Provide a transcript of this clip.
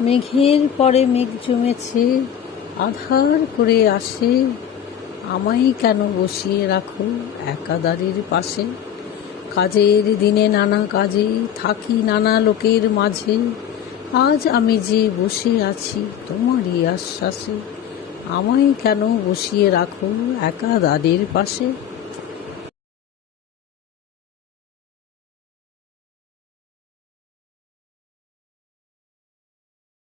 মেঘের পরে মেঘ জমেছে, আধার করে আসে, আমায় কেন বসিয়ে রাখো একা দ্বারের পাশে। কাজের দিনে নানা কাজে থাকি নানা লোকের মাঝে, আজ আমি যে বসে আছি তোমারই আশ্বাসে, আমায় কেন বসিয়ে রাখো একা দ্বারের পাশে।